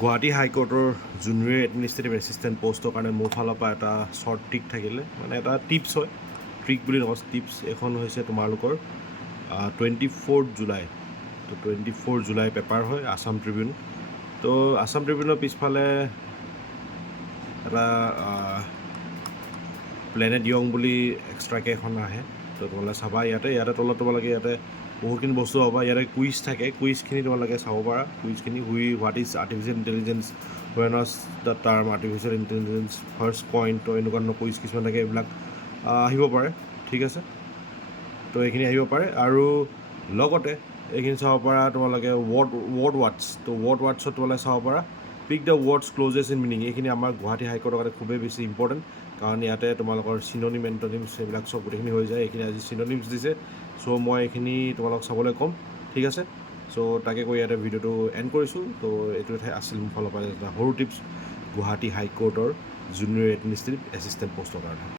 গুৱাহাটী হাইকোৰ্টৰ junior administrative assistant পষ্টৰ কাৰণে মোৰ ফালৰ পৰা এটা শ্বৰ্ট ট্ৰিক থাকিলে, মানে এটা টিপছ হয়, ট্ৰিক বুলি নকওঁ, টিপছ। এখন হৈছে তোমালোকৰ 24 জুলাই। তো 24 জুলাই পেপাৰ হয় আছাম ট্ৰিবিউন। তো আছাম ট্ৰিবিউনৰ পিছফালে এটা প্লেনেট য়ং বুলি এক্সট্ৰাকৈ এখন আহে। তো তোমালোকে চাবা, ইয়াতে তলত তোমালোকে ইয়াতে বহুতখিনি বস্তু পাবা। ইয়াতে কুইজ থাকে, কুইজখিনি তোমালোকে চাব পাৰা। কুইজখিনি what is artificial intelligence, when was the term artificial intelligence first coined, তো এনেকুৱা ধৰণৰ কুইজ কিছুমান থাকে, এইবিলাক আহিব পাৰে। ঠিক আছে, তো এইখিনি আহিব পাৰে। আৰু লগতে এইখিনি চাব পাৰা তোমালোকে ৱৰ্ড ৱাটছ। তো ৱৰ্ড ৱাটছত তোমালোকে চাব পাৰা pick the words closest in meaning. এইখিনি আমাৰ গুৱাহাটী হাইকোৰ্টৰ কাৰণে খুবেই বেছি ইম্পৰ্টেণ্ট, কাৰণ ইয়াতে তোমালোকৰ চিননিম এণ্টনিমছ এইবিলাক চব গোটেইখিনি হৈ যায়। এইখিনি আজি চিননিমছ দিছে, চ' মই এইখিনি তোমালোকক চাবলৈ ক'ম। ঠিক আছে, চ' তাকে কৈ ইয়াতে ভিডিঅ'টো এণ্ড কৰিছোঁ। তো এইটো আছিল মোৰ ফালৰ পৰা এটা সৰু টিপছ গুৱাহাটী হাইকোৰ্টৰ জুনিয়ৰ এডমিনিষ্ট্ৰেটিভ এছিষ্টেণ্ট পষ্টৰ কাৰণে।